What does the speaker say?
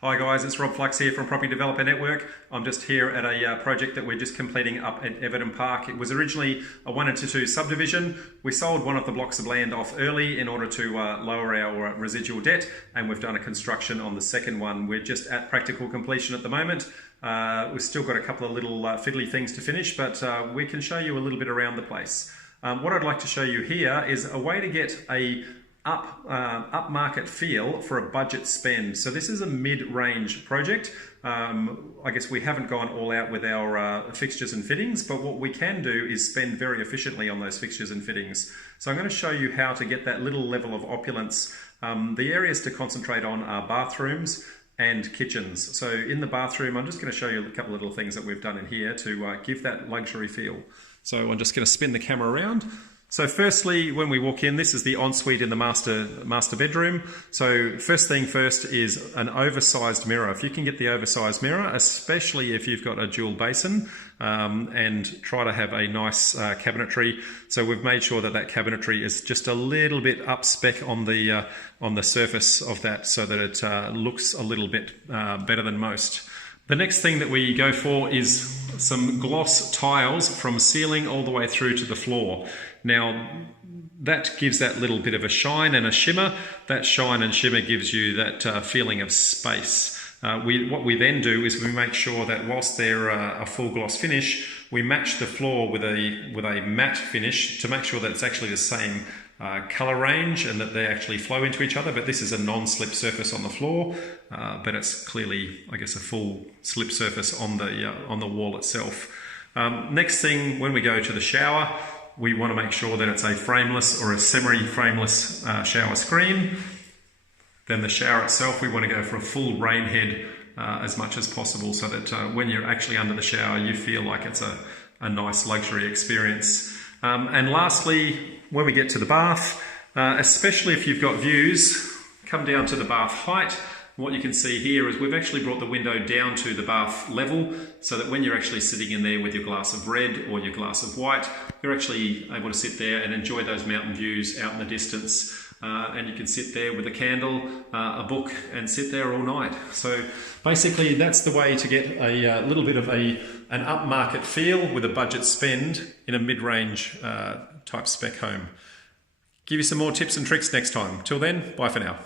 Hi guys, it's Rob Flux here from Property Developer Network. I'm just here at a project that we're just completing up at Everton Park. It was originally a 1 into 2 subdivision. We sold one of the blocks of land off early in order to lower our residual debt, and we've done a construction on the second one. We're just at practical completion at the moment. We've still got a couple of little fiddly things to finish, but we can show you a little bit around the place. What I'd like to show you here is a way to get a upmarket feel for a budget spend. So this is a mid-range project. I guess we haven't gone all out with our fixtures and fittings, but what we can do is spend very efficiently on those fixtures and fittings. So I'm going to show you how to get that little level of opulence. The areas to concentrate on are bathrooms and kitchens. So in the bathroom, I'm just going to show you a couple of little things that we've done in here to give that luxury feel. So I'm just going to spin the camera around. So firstly, when we walk in, this is the ensuite in the master bedroom. So first thing first is an oversized mirror. If you can get the oversized mirror, especially if you've got a dual basin, and try to have a nice cabinetry. So we've made sure that that cabinetry is just a little bit up spec on the surface of that, so that it looks a little bit better than most. The next thing that we go for is some gloss tiles from ceiling all the way through to the floor. Now, that gives that little bit of a shine and a shimmer. That shine and shimmer gives you that feeling of space. What we then do is we make sure that whilst they're a full gloss finish, we match the floor with a matte finish to make sure that it's actually the same colour range and that they actually flow into each other. But this is a non-slip surface on the floor, but it's clearly, I guess, a full slip surface on the wall itself. Next thing, when we go to the shower, we want to make sure that it's a frameless or a semi-frameless shower screen. Then the shower itself, we want to go for a full rain head as much as possible, so that when you're actually under the shower, you feel like it's a nice luxury experience. And lastly, when we get to the bath, especially if you've got views, come down to the bath height. What you can see here is we've actually brought the window down to the bath level, so that when you're actually sitting in there with your glass of red or your glass of white, you're actually able to sit there and enjoy those mountain views out in the distance. And you can sit there with a candle, a book, and sit there all night. So basically that's the way to get a little bit of an upmarket feel with a budget spend in a mid-range type spec home. Give you some more tips and tricks next time. Till then, bye for now.